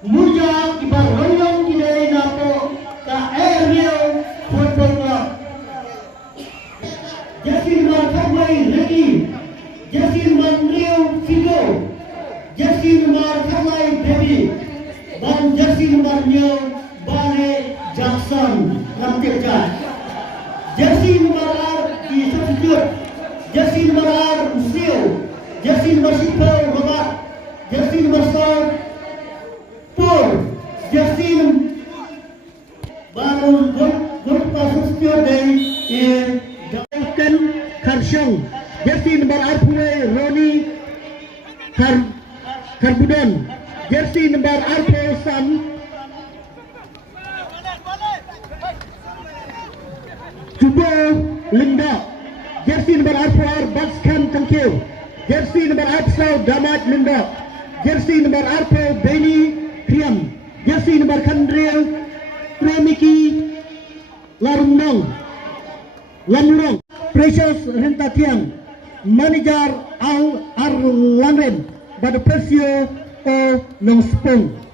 Muja kibar royong kidai nato ka Aerial Football Club. Jasin man Kamai Regi, Jasin man Rio Figo, Jasin man Kamai Baby, dan Jasin man Nyo Bane Jackson Ramtirkan. Jasin Marar di substitute, Jasin Marar Usio, Jasin Masipau Robat, Jasin Masau Pur, Jasin Baru Gurpa substitute dari Dalkan Karsyong, Jasin Marar Pune Roni Karbudon, Jasin Marar Sam Cuba Linda, jersey number 4 Baskan Tangkil, jersey number 8 Damat Linda, jersey number 8 Beni Kriam, jersey number Kandril Premiki Larumnong, Precious Rentatiang, manager Al Arlanren, pada Persio o Nongspong.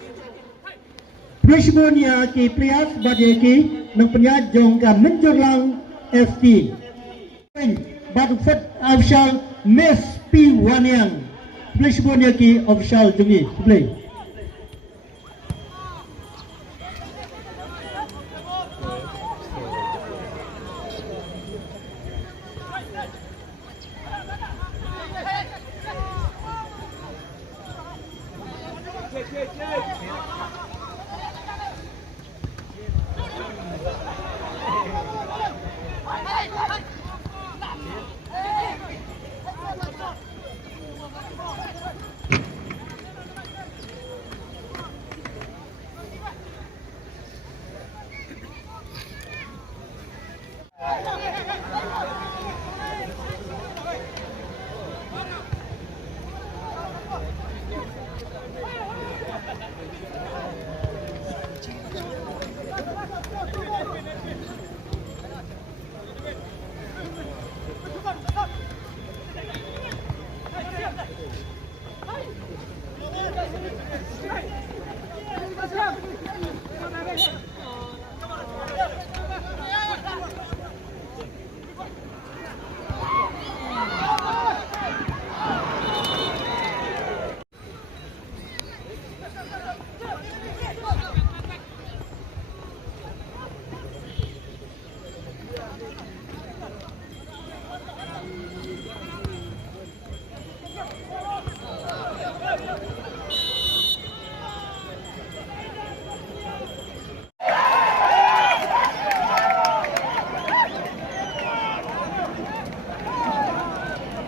Presidennya ki Prias bagi ki nang penyajong ka Menjurlang FT. Batu Fed official Mes P Wanyang. Presidennya ki official jungi. Play.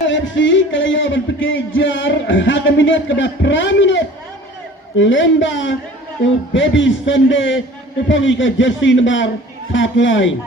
FC Kalaya berpikir jar hak minit kepada praminit lemba o Baby Sunday upangi ke jersey nomor 4 line.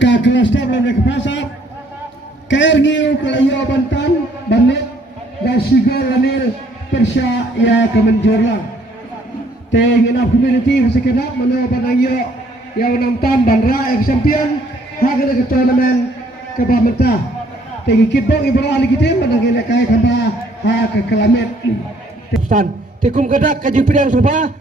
ka kelas tab lam ke pasap kair ngiu kalayo bantan banit dan sigar lanil persya ya kemenjurla tengin up community sekedap mana banangyo ya unam tam banra champion haga ke tournament ke bamenta tengi kitbong ibro ali kitim banangile kai khamba ha ke kelamet stan tikum kadak kajipidan soba